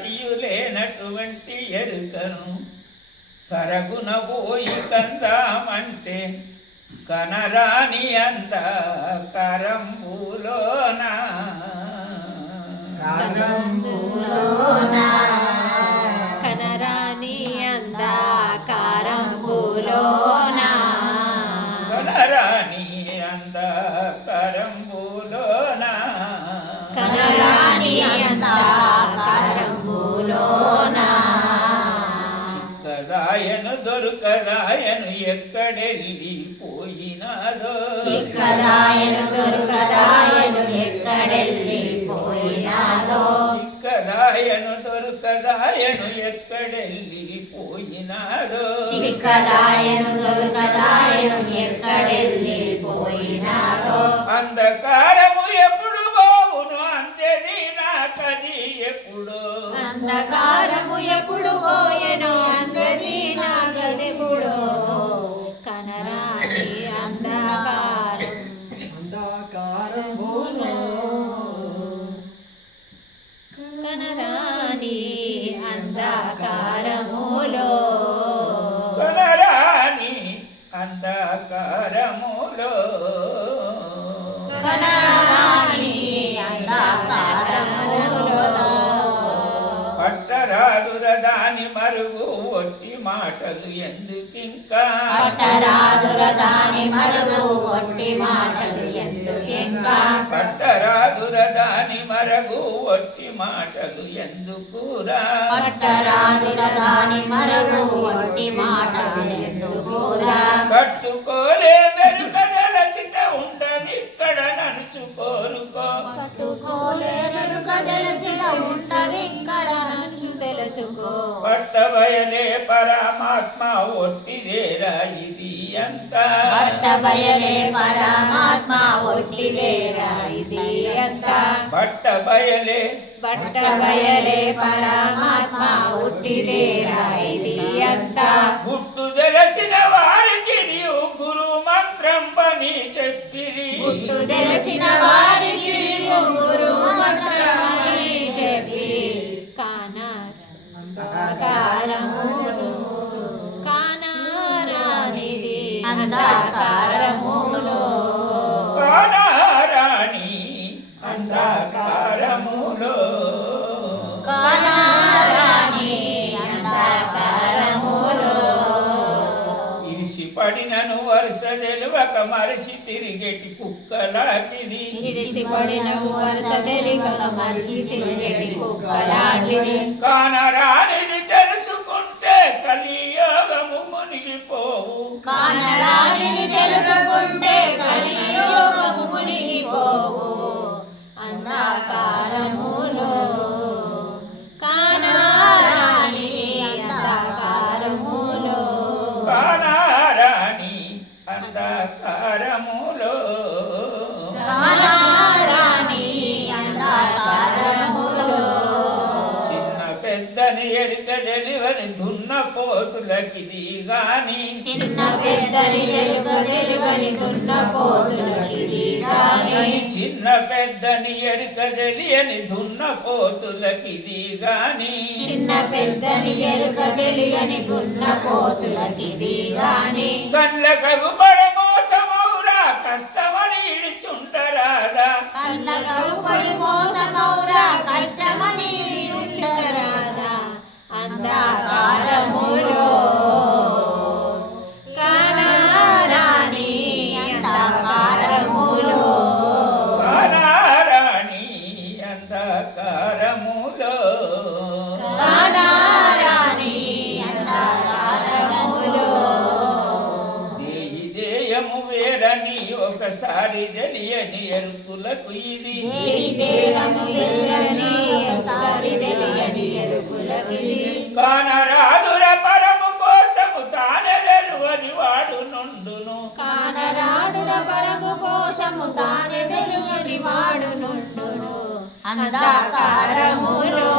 సాటియు లేనటువంటి ఎరుకను సరగున పోయి కందామంటే కనరాని అంద కరంబులోన. కనరాని అందాకారంబులోన కనరాని అంద కరంబులోన. కనరాని అందాకారంబులోన చిక్కదాయను దొరకదాయను ఎక్కడెళ్ళి పోయినాదో చిక్కరాయను దొరకరాయను ఎక్కడెళ్ళి పోయినాదో చిక్కదాయను దొరకదాయను ఎక్కడెళ్ళి పోయినాదో చిక్కదాయను దొరకదాయను ఎక్కడెళ్ళి పోయినాదో అంధకారము ఎప్పుడు నాకది ఎప్పుడు. అంధకారము ఎప్పుడు పోయెను అందది నాగదెప్పుడో కనరాని అంధకారం. కనరాని అంధకారములో. కొనరాని అంధకారములో. కనరాని దాని మరుగు ఒట్టి మాటలు ఎందుకింకా? పట్టరాదుర దాని మరుగు ఒట్టి మాటలు ఎందుకింకా? పట్టరాదుర దాని మరగు ఒట్టి మాటలు ఎందుకురా? పట్టరాదుర దాని మరుగు ఒట్టి మాటలు ఎందుకురా? కట్టుకోలే నంచు తెలుసుకో పట్టబయలే పరమాత్మ ఒట్టిదేరా ఇది అంతా. పట్ట బయలే పరమాత్మ ఒట్టిదేరా ఇది అంత. పట్టబయలే. పట్ట బయలే పరమాత్మ ఒట్టిదేరా ఇది అంత. గుట్టు తెలచిన అంధకారములు. కానారాణి అంధకారములో. కానరాని అంధకారములు. ఇరిసి పడినను వరుస తెలువక మరిచి తిరిగేటి కుక్కలాకిది. ఇరిసి వరుస కానరానిది Panara. దున్న పోతులకిది గాని చిన్న పెద్దని తెలుగ తెలుగని దున్న పోతులకి గాని చిన్న పెద్దని ఎరుక తెలియని దున్న పోతులకిది గాని చిన్న పెద్దని ఎరుక తెలియని దున్న పోతులకి గాని కళ్ళ కగుపడ ఒకసారి తెలియని ఎరుకులకు ఇది కానరాదుర పరము కోసము తానే తెలువని వాడు నుండును. కానరాదుల పరము కోసము తానే తెలియని వాడు నుండును. అంధకారములో